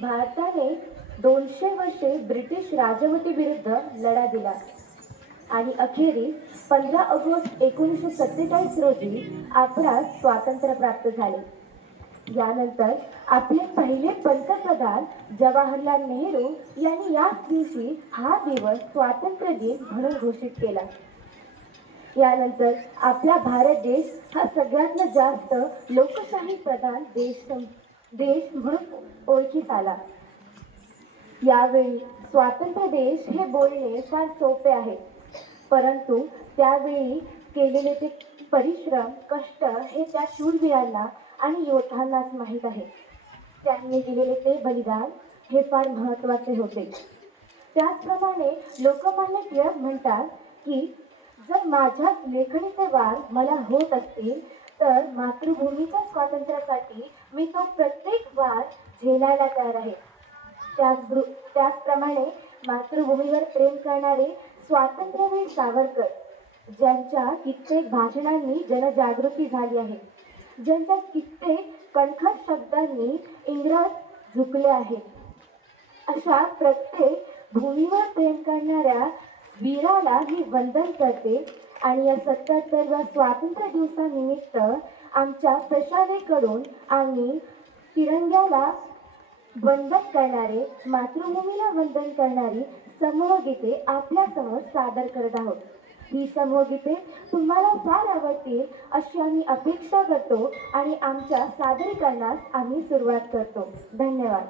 भारताने 200 वर्षे ब्रिटिश राजवटीविरुद्ध लढा दिला आणि अखेरीस 15 ऑगस्ट 1947 रोजी आपणास स्वातंत्र्य प्राप्त झाले. यानंतर आपले पहिले पंतप्रधान जवाहरलाल नेहरू यांनी याच दिवशी हा दिवस स्वातंत्र्य दिन म्हणून घोषित केला. यानंतर आपला भारत देश हा सगळ्यात जास्त लोकशाही प्रधान देश म्हणून ओळखीस आला. यावेळी स्वातंत्र्य देश हे बोलणे फार सोपे आहे, परंतु त्यावेळी केलेले ते परिश्रम कष्ट हे त्या शूरवीरांना आणि योद्धांनाच माहीत आहे. त्यांनी दिलेले ते बलिदान हे फार महत्त्वाचे होते. त्याचप्रमाणे लोकमान्य टिळक म्हणतात की जर माझ्या लेखणीचे वार मला होत असतील तर मातृभूमीच्या स्वातंत्र्यासाठी मी तो प्रत्येक वार झेलायला तयार आहे. त्याचप्रमाणे मातृभूमीवर प्रेम करणारे स्वातंत्र्यवीर सावरकर, ज्यांच्या कित्येक भाषणांनी जनजागृती झाली आहे, ज्यांच्या कित्येक कणखर शब्दांनी इंग्रज झुकले आहेत, अशा प्रत्येक भूमीवर प्रेम करणाऱ्या वीराला मी वंदन करते. आणि या 77व्या स्वातंत्र्य दिवसानिमित्त आमच्या प्रशालेकडून आम्ही तिरंग्याला वंदन करणारे, मातृभूमीला वंदन करणारी समूहगीते आपल्यासमोर सादर करत आहोत. ही समूहगीते तुम्हाला फार आवडतील अशी आम्ही अपेक्षा करतो आणि आमच्या सादरीकरणास आम्ही सुरुवात करतो. धन्यवाद.